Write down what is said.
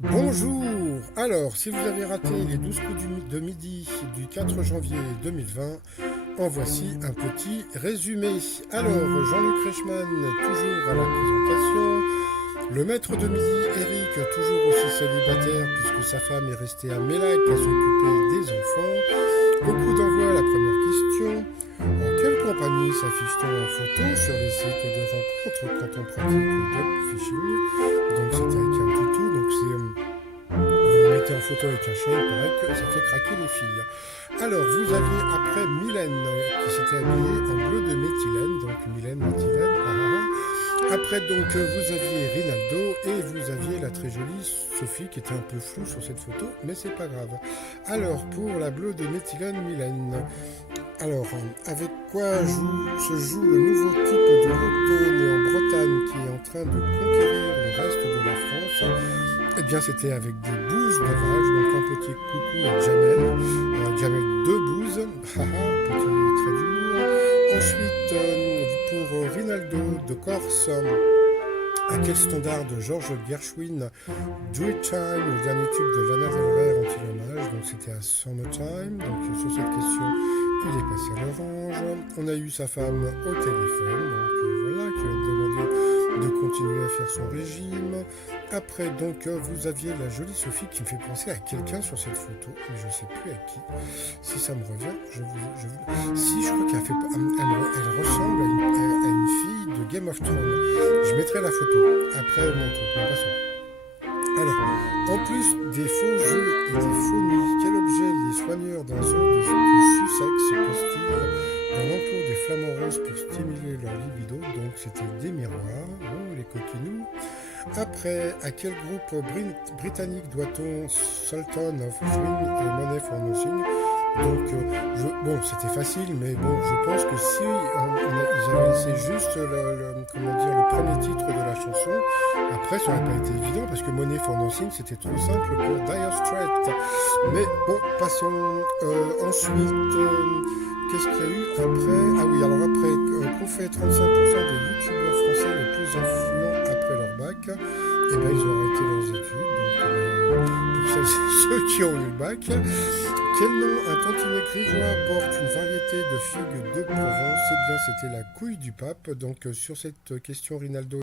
Bonjour! Alors, si vous avez raté les 12 coups de midi du 4 janvier 2020, en voici un petit résumé. Alors, Jean-Luc Reichmann, toujours à la présentation. Le maître de midi, Eric, toujours aussi célibataire puisque sa femme est restée à Mélac à s'occuper des enfants. Au coup d'envoi, la première question. En quelle compagnie s'affiche-t-on en photo sur les sites de rencontres quand on pratique le dogfishing? Donc c'est avec un toutou, donc vous vous mettez en photo avec un chien, il paraît que ça fait craquer les filles. Alors vous aviez après Mylène qui s'était habillée en bleu de méthylène, donc Mylène, méthylène, ah, ah, ah. Après donc vous aviez Rinaldo et vous aviez la très jolie Sophie qui était un peu floue sur cette photo, mais c'est pas grave. Alors pour la bleue de méthylène Mylène, alors avec quoi se joue le nouveau type de loto né en Bretagne qui est en train de conquérir le reste de la France? Eh bien c'était avec des bouses de vache, donc un petit coucou à Jamel, Jamel deux bouses, haha, petit trait d'humour. Ensuite pour Rinaldo de Corse, à quel standard de Georges Gershwin, Do It Time, le dernier tube de Lana Del Rey, rend-il hommage? Donc c'était à Summertime. Donc sur cette question, il est passé à l'orange. On a eu sa femme au téléphone, donc voilà, qui a demandé de continuer à faire son régime. Après, donc, vous aviez la jolie Sophie qui me fait penser à quelqu'un sur cette photo, mais je ne sais plus à qui. Si ça me revient, si, je crois qu'elle fait, elle ressemble à une fille de Game of Thrones. Je mettrai la photo après mon truc, mais passons. Alors, en plus des faux jeux et des faux nuits, quel objet les soigneurs d'un zoo de Sussex posent-ils dans l'enclos des flamants roses pour stimuler leur libido? Donc c'était des miroirs, oh les coquinous. Après, à quel groupe britannique doit-on Sultan of Swing et Money for Nothing? Donc, bon, c'était facile, mais bon, je pense que si ils avaient laissé juste le premier titre de la chanson, après, ça n'aurait pas été évident, parce que Money for Nothing, c'était trop simple pour Dire Straits. Mais bon, passons. Ensuite, qu'est-ce qu'il y a eu après? Ah oui, alors après, qu'on fait 35% des youtubeurs français les plus influents après leur bac, eh ben, ils ont arrêté leurs études. Donc, pour ceux qui ont eu le bac, quel nom un tantinet grivois porte une variété de figues de Provence? Eh bien, c'était la couille du pape. Donc, sur cette question, Rinaldo